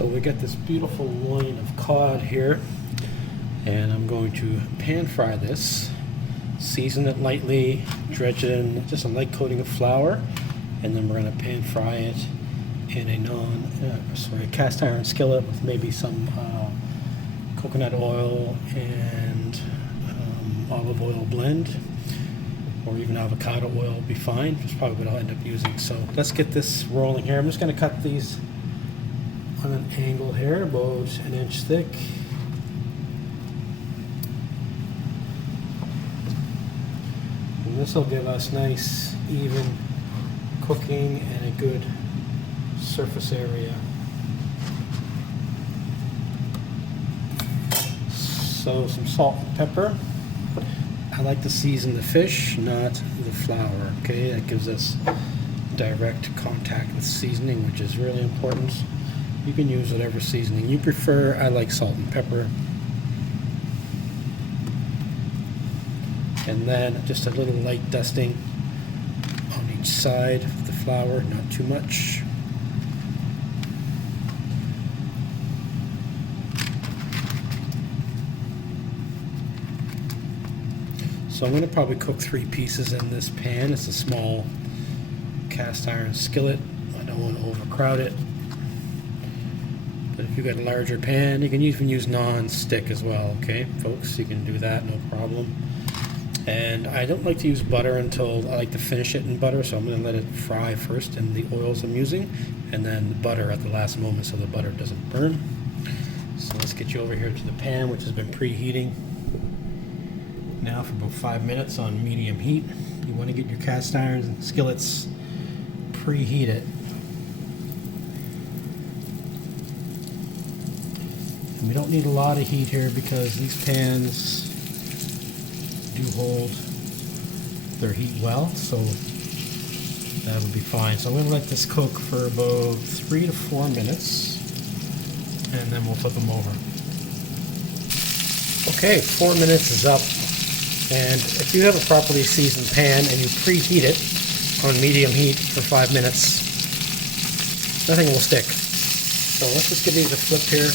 So we got this beautiful loin of cod here, and I'm going to pan fry this, season it lightly, dredge it in just a light coating of flour, and then we're going to pan fry it in a cast iron skillet with maybe some coconut oil and olive oil blend, or even avocado oil will be fine. That's probably what I'll end up using. So let's get this rolling here. I'm just going to cut these on an angle here, about an inch thick. And this will give us nice, even cooking and a good surface area. So some salt and pepper. I like to season the fish, not the flour, okay? That gives us direct contact with seasoning, which is really important. You can use whatever seasoning you prefer. I like salt and pepper. And then just a little light dusting on each side of the flour, not too much. So I'm going to probably cook 3 pieces in this pan. It's a small cast iron skillet. I don't want to overcrowd it. But if you've got a larger pan, you can even use non-stick as well, okay, folks? You can do that, no problem. And I don't like to use butter until I like to finish it in butter, so I'm going to let it fry first in the oils I'm using, and then butter at the last moment so the butter doesn't burn. So let's get you over here to the pan, which has been preheating now for about 5 minutes on medium heat. You want to get your cast iron skillets preheated. And we don't need a lot of heat here because these pans do hold their heat well, so that'll be fine. So I'm going to let this cook for about 3 to 4 minutes, and then we'll flip them over. Okay, 4 minutes is up. And if you have a properly seasoned pan and you preheat it on medium heat for 5 minutes, nothing will stick. So let's just give these a flip here.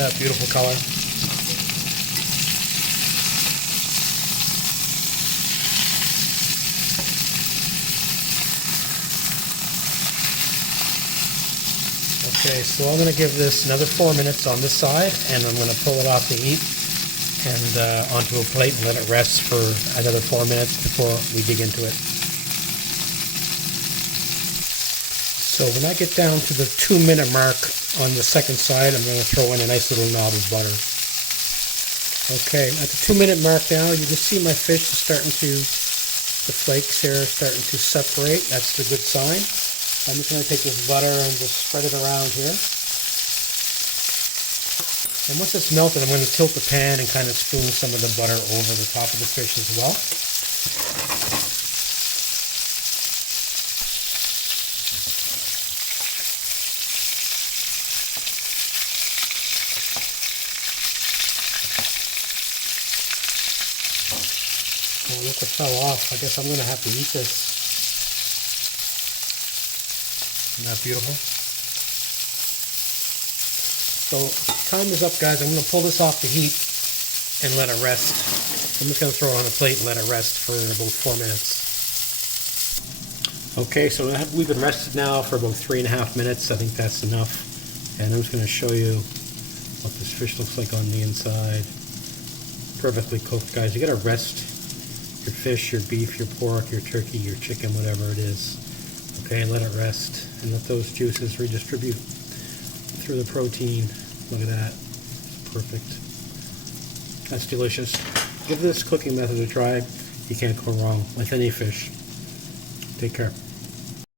That beautiful color. Okay, so I'm going to give this another 4 minutes on this side, and I'm going to pull it off the heat and onto a plate and let it rest for another 4 minutes before we dig into it. So when I get down to the 2-minute mark on the second side, I'm going to throw in a nice little knob of butter. Okay, at the 2-minute mark now, you can see my fish is starting to, the flakes here are starting to separate. That's the good sign. I'm just going to take this butter and just spread it around here. And once it's melted, I'm going to tilt the pan and kind of spoon some of the butter over the top of the fish as well. Oh, look, it fell off. I guess I'm going to have to eat this. Isn't that beautiful? So time is up, guys. I'm going to pull this off the heat and let it rest. I'm just going to throw it on a plate and let it rest for about 4 minutes. Okay, so we've been rested now for about 3.5 minutes. I think that's enough. And I'm just going to show you what this fish looks like on the inside. Perfectly cooked, guys. You got to rest your fish, your beef, your pork, your turkey, your chicken, whatever it is. Okay, let it rest and let those juices redistribute through the protein. Look at that. Perfect. That's delicious. Give this cooking method a try. You can't go wrong with any fish. Take care.